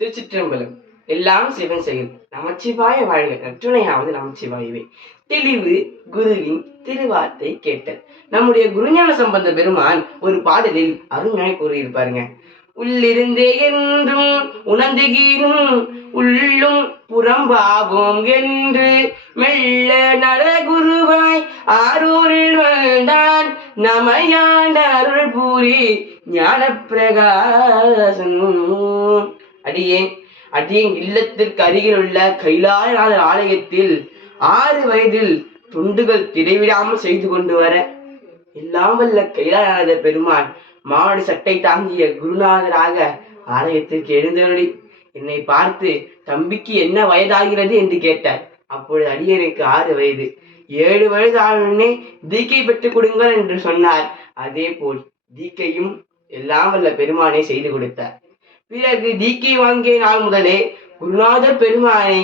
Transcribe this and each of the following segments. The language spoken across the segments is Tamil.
திருச்சிற்றம்பலம். எல்லாம் சிவன் செயல். நமச்சிவாய வாழ்க. நற்றுணையாவது நமச்சிவாயவே. தெளிவு குருவின் திருவார்த்தை கேட்டல். நம்முடைய குருஞான சம்பந்த பெருமான் ஒரு பாடலில் அருமையாய் கூறியிருப்பாருங்க. உள்ளிருந்தே என்றும் உணர்ந்துகினும் உள்ளும் புறம்பாவோம் என்று மெல்ல நரகுருவாய் ஆரூரில் வந்தான் நமையாண்ட அருள் பூரி ஞான பிரகாசன். அடியேன் இல்லத்திற்கு அருகில் உள்ள கைலாயநாதர் ஆலயத்தில் 6 வயதில் துண்டுகள் திரைவிடாமல் செய்து கொண்டு வர எல்லாம் வல்ல கைலாயநாதர் பெருமான் மாடு சட்டை தாங்கிய குருநாதராக ஆலயத்திற்கு எழுந்தருளி என்னை பார்த்து, தம்பிக்கு என்ன வயதாகிறது என்று கேட்டார். அப்பொழுது அடியனுக்கு 6 வயது. 7 வயது ஆளுடனே தீக்கை பெற்றுக் கொடுங்கள் என்று சொன்னார். அதே போல் தீக்கையும் எல்லாம் வல்ல பெருமானை செய்து கொடுத்தார். பிறகு தீக்கை வாங்கிய நாள் முதலே குருநாதர் பெருமானை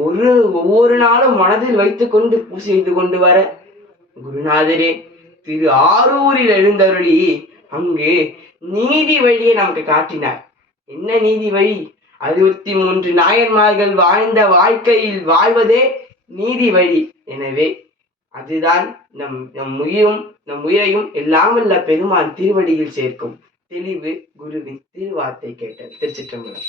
ஒவ்வொரு நாளும் மனதில் வைத்துக் கொண்டு பூஜை செய்து கொண்டு வர குருநாதரே திரு ஆரூரில் எழுந்தருளி அங்கு நீதி வழியை நமக்கு காட்டினார். என்ன நீதி வழி? 63 நாயன்மார்கள் வாழ்ந்த வாழ்க்கையில் வாழ்வதே நீதி வழி. எனவே அதுதான் நம் உயிரையும் எல்லாம் வல்ல பெருமான் திருவடியில் சேர்க்கும். தெளிவு குருவின் திருவார்த்தை கேட்டல். திருச்சிற்றம்பலம்.